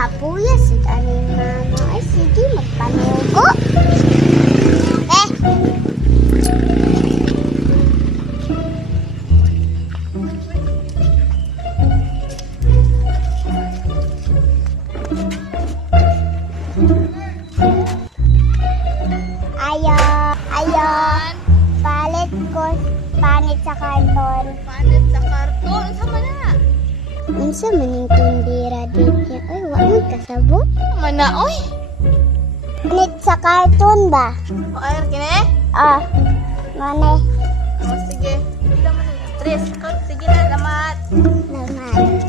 Apuya, si ani mama. Ay, sige, magpanugo. Ayo. Palit ko. Panit sa karton. Panit sa karton. Sama na. Unsa man yung tindira dito? Ay, wala kasabot. Mana, oy. Panit sa karton ba? O, ayar, kine? Ah, mane. O, sige. Hindi naman yung stress. Sige na, lamat. Laman.